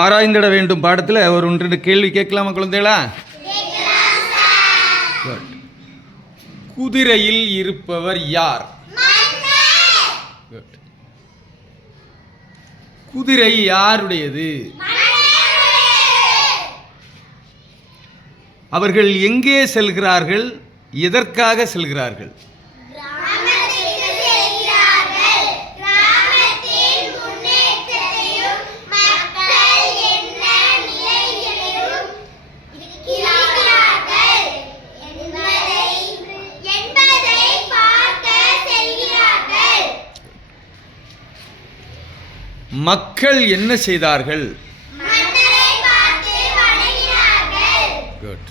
ஆராய்ந்திட வேண்டும் பாடத்தில் ஒரு 1-2 கேள்வி கேட்கலாமா குழந்தைகளா? குதிரையில் இருப்பவர் யார்? குதிரை யாருடையது? அவர்கள் எங்கே செல்கிறார்கள்? எதற்காக செல்கிறார்கள்? மக்கள் என்ன செய்தார்கள்? குட்.